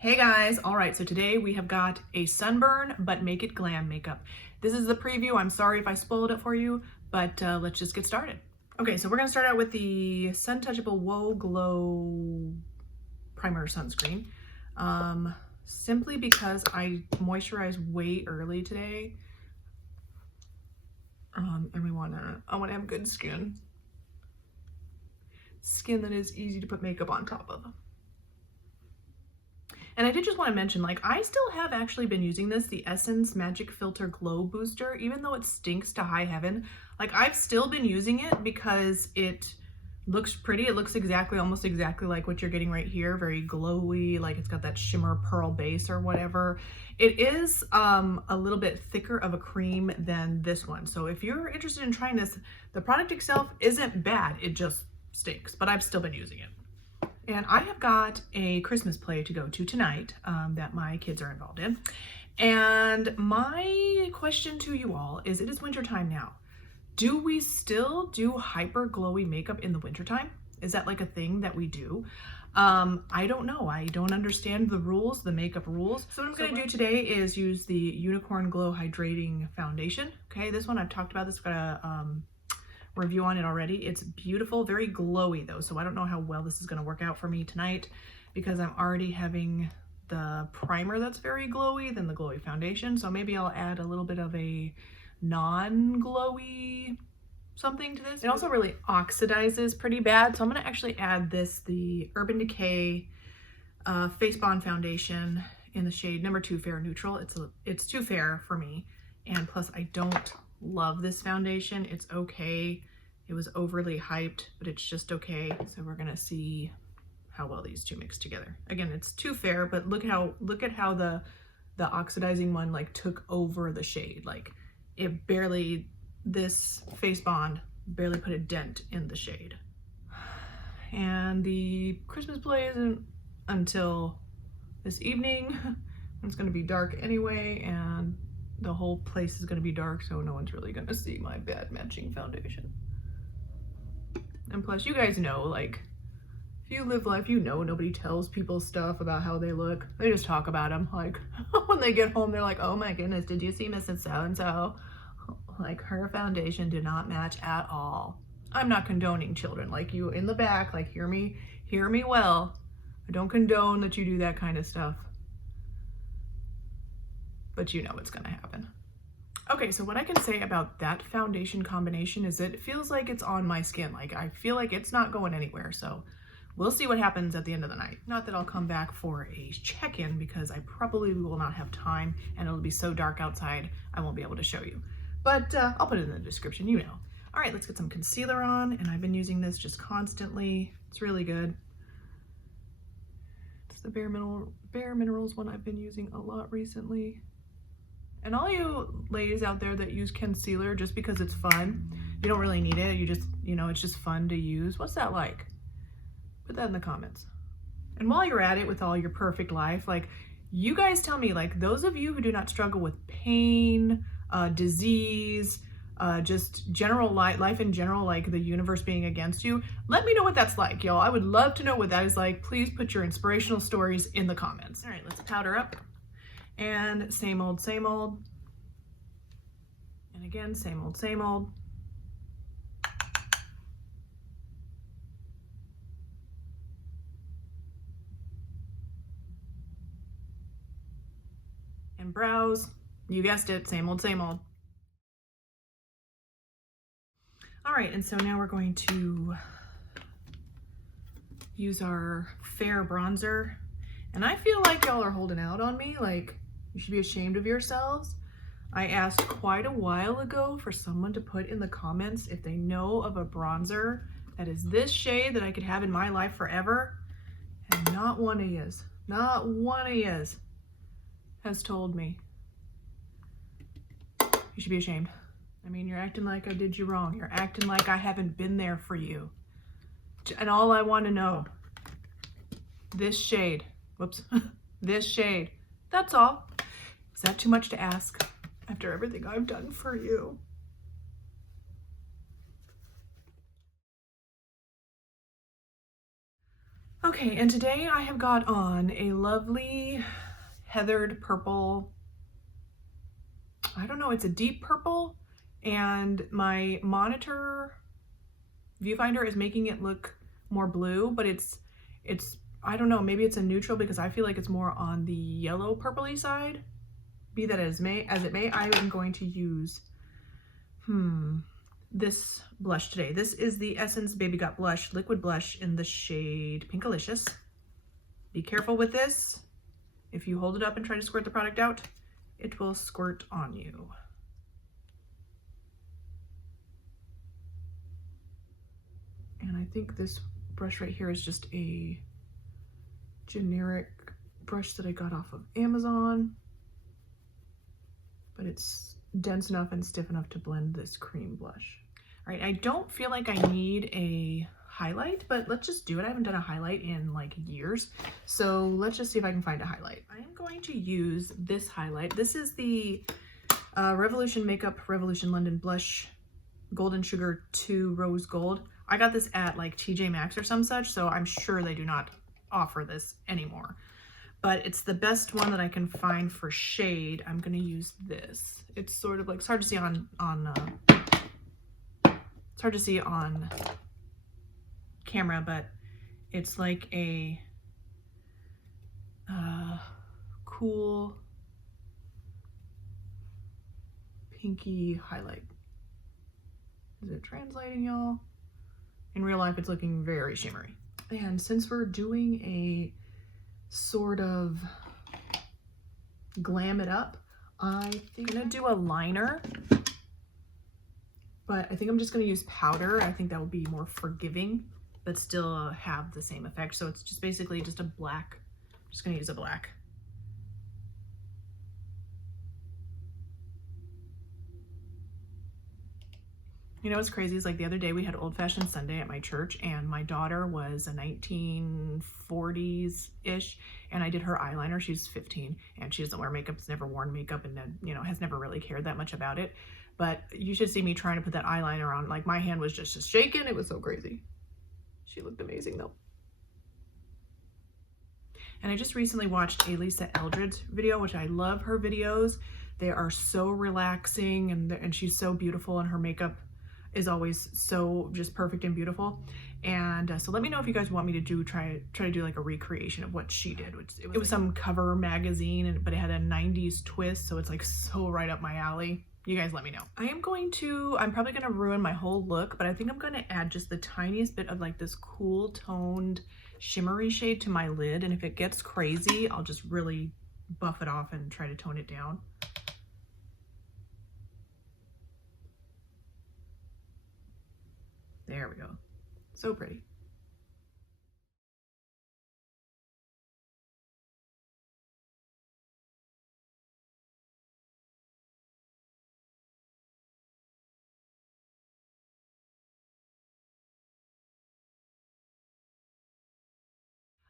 Hey guys, all right, so today we have got a sunburn but make it glam makeup. This is the preview. I'm sorry if I spoiled it for you, but let's just get started. Okay, so we're gonna start out with the Suntouchable Woah Glow Primer Sunscreen. Simply because I moisturized way early today. And I wanna have good skin. Skin that is easy to put makeup on top of. And I did just want to mention, like, I still have actually been using this, the Essence Magic Filter Glow Booster, even though it stinks to high heaven. Like, I've still been using it because it looks pretty. It looks almost exactly like what you're getting right here, very glowy, like it's got that shimmer pearl base or whatever. It is a little bit thicker of a cream than this one. So if you're interested in trying this, the product itself isn't bad. It just stinks, but I've still been using it. And I have got a Christmas play to go to tonight that my kids are involved in. And my question to you all is, it is wintertime now. Do we still do hyper glowy makeup in the wintertime? Is that like a thing that we do? I don't know. I don't understand the rules, the makeup rules. So what I'm gonna do today is use the Unicorn Glow Hydrating Foundation. Okay, this one I've talked about. This I've got a review on it already. It's beautiful, very glowy though, so I don't know how well this is going to work out for me tonight because I'm already having the primer that's very glowy than the glowy foundation, so maybe I'll add a little bit of a non-glowy something to this. It also really oxidizes pretty bad, so I'm going to actually add this, the Urban Decay Face Bond Foundation in the shade number 2 Fair Neutral. It's too fair for me, and plus I don't love this foundation. It's okay. It was overly hyped, but it's just okay. So we're gonna see how well these two mix together. Again, it's too fair, but look at how the oxidizing one like took over the shade. Like it barely, this face bond barely put a dent in the shade. And the Christmas play isn't until this evening. It's gonna be dark anyway, and the whole place is going to be dark, so no one's really going to see my bad matching foundation. And plus, you guys know, like, if you live life, you know nobody tells people stuff about how they look. They just talk about them. Like, when they get home, they're like, oh my goodness, did you see Mrs. So-and-so? Like, her foundation did not match at all. I'm not condoning children. Like, you in the back, like, hear me well. I don't condone that you do that kind of stuff. But you know what's gonna happen. Okay, so what I can say about that foundation combination is it feels like it's on my skin. Like I feel like it's not going anywhere. So we'll see what happens at the end of the night. Not that I'll come back for a check-in because I probably will not have time and it'll be so dark outside I won't be able to show you. But I'll put it in the description, you know. All right, let's get some concealer on, and I've been using this just constantly. It's really good. It's the Bare Minerals one I've been using a lot recently. And all you ladies out there that use concealer just because it's fun, you don't really need it, you just, you know, it's just fun to use. What's that like? Put that in the comments. And while you're at it with all your perfect life, like, you guys tell me, like, those of you who do not struggle with pain, disease, just general life in general, like the universe being against you, let me know what that's like, y'all. I would love to know what that is like. Please put your inspirational stories in the comments. All right, let's powder up. And same old, same old. And again, same old, same old. And brows, you guessed it, same old, same old. All right, and so now we're going to use our fair bronzer. And I feel like y'all are holding out on me, like, you should be ashamed of yourselves. I asked quite a while ago for someone to put in the comments if they know of a bronzer that is this shade that I could have in my life forever. And not one of yous has told me. You should be ashamed. I mean, you're acting like I did you wrong. You're acting like I haven't been there for you. And all I want to know, this shade, whoops, this shade, that's all. Is that too much to ask after everything I've done for you? Okay, and today I have got on a lovely heathered purple. I don't know, it's a deep purple, and my monitor viewfinder is making it look more blue, but it's I don't know, maybe it's a neutral because I feel like it's more on the yellow purpley side. Be that as it may, I am going to use this blush today. This is the Essence Baby Got Blush liquid blush in the shade Pinkalicious. Be careful with this. If you hold it up and try to squirt the product out, it will squirt on you. And I think this brush right here is just a generic brush that I got off of Amazon, but it's dense enough and stiff enough to blend this cream blush. All right, I don't feel like I need a highlight, but let's just do it. I haven't done a highlight in like years, so let's just see if I can find a highlight. I am going to use this highlight. This is the Revolution Makeup Revolution London Blush Golden Sugar 2 Rose Gold. I got this at like TJ Maxx or some such, so I'm sure they do not offer this anymore. But it's the best one that I can find for shade. I'm gonna use this. It's sort of like, it's hard to see on camera, but it's like a cool pinky highlight. Is it translating, y'all? In real life, it's looking very shimmery. And since we're doing a sort of glam it up, I think I'm gonna do a liner, but I think I'm just gonna use powder. I think that will be more forgiving, but still have the same effect. So it's just basically just a black. I'm just gonna use a black. You know what's crazy is like the other day we had old-fashioned Sunday at my church, and my daughter was a 1940s-ish, and I did her eyeliner. She's 15 and she doesn't wear makeup, has never worn makeup, and you know, has never really cared that much about it. But you should see me trying to put that eyeliner on. Like my hand was just shaking. It was so crazy. She looked amazing though. And I just recently watched a Lisa Eldridge video, which I love her videos. They are so relaxing, and she's so beautiful, and her makeup is always so just perfect and beautiful. And so let me know if you guys want me to try to do like a recreation of what she did. It was some cover magazine, but it had a 90s twist, so it's like so right up my alley. You guys let me know. I'm probably gonna ruin my whole look, but I think I'm gonna add just the tiniest bit of like this cool toned shimmery shade to my lid, and if it gets crazy, I'll just really buff it off and try to tone it down. There we go. So pretty.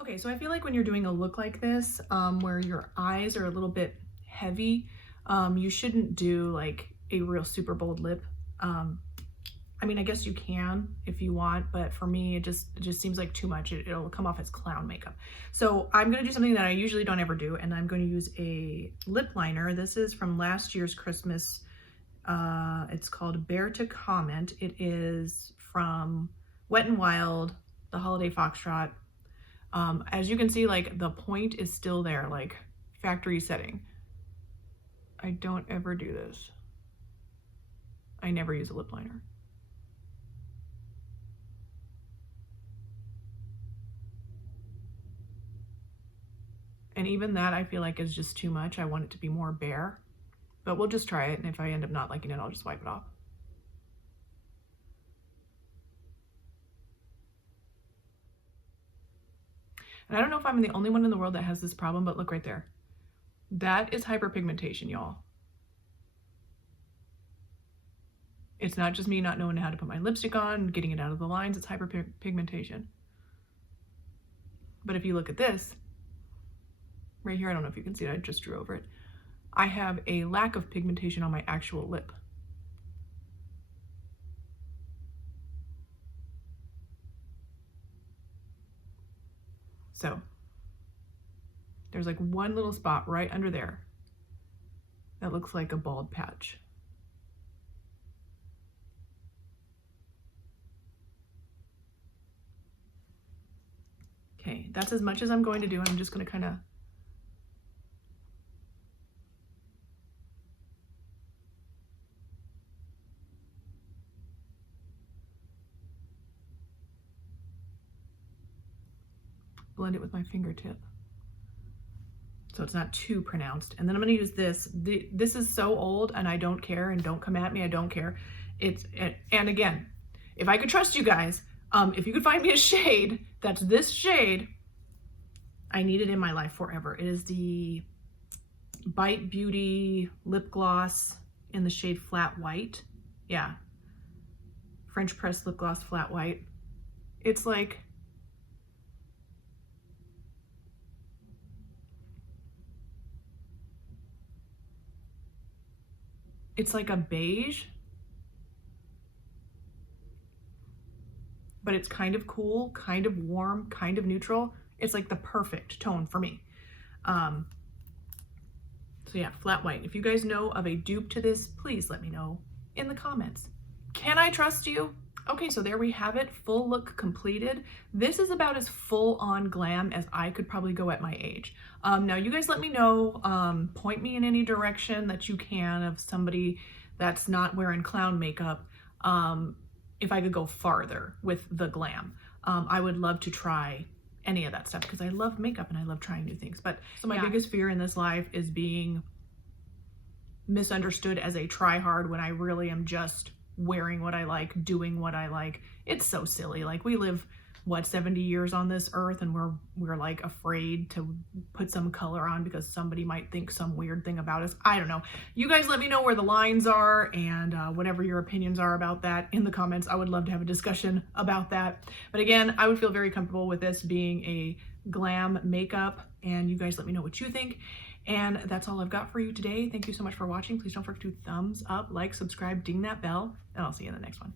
Okay, so I feel like when you're doing a look like this, where your eyes are a little bit heavy, you shouldn't do like a real super bold lip. I mean, I guess you can if you want, but for me, it just seems like too much. It'll come off as clown makeup. So I'm gonna do something that I usually don't ever do, and I'm going to use a lip liner. This is from last year's Christmas. It's called Bear to Comment. It is from Wet n Wild, the Holiday Foxtrot. As you can see, like the point is still there, like factory setting. I don't ever do this. I never use a lip liner. And even that I feel like is just too much. I want it to be more bare, but we'll just try it. And if I end up not liking it, I'll just wipe it off. And I don't know if I'm the only one in the world that has this problem, but look right there. That is hyperpigmentation, y'all. It's not just me not knowing how to put my lipstick on, getting it out of the lines, it's hyperpigmentation. But if you look at this, right here, I don't know if you can see it, I just drew over it. I have a lack of pigmentation on my actual lip. So there's like one little spot right under there that looks like a bald patch. Okay, that's as much as I'm going to do. I'm just going to kind of blend it with my fingertip so it's not too pronounced. And then I'm going to use this. This is so old and I don't care, and don't come at me, I don't care. And again, if I could trust you guys, if you could find me a shade that's this shade, I need it in my life forever. It is the Bite Beauty lip gloss in the shade Flat White. Yeah, French press lip gloss Flat White. It's like, it's like a beige, but it's kind of cool, kind of warm, kind of neutral. It's like the perfect tone for me. So yeah, Flat White. If you guys know of a dupe to this, please let me know in the comments. Can I trust you? Okay, so there we have it, full look completed. This is about as full on glam as I could probably go at my age. Now you guys let me know, point me in any direction that you can of somebody that's not wearing clown makeup, if I could go farther with the glam. I would love to try any of that stuff because I love makeup and I love trying new things. But so my biggest fear in this life is being misunderstood as a try hard when I really am just wearing what I like, doing what I like. It's so silly. Like, we live, what, 70 years on this earth, and we're like afraid to put some color on because somebody might think some weird thing about us. I don't know. You guys let me know where the lines are, and whatever your opinions are about that in the comments. I would love to have a discussion about that. But again, I would feel very comfortable with this being a glam makeup, and you guys let me know what you think. And that's all I've got for you today. Thank you so much for watching. Please don't forget to thumbs up, like, subscribe, ding that bell, and I'll see you in the next one.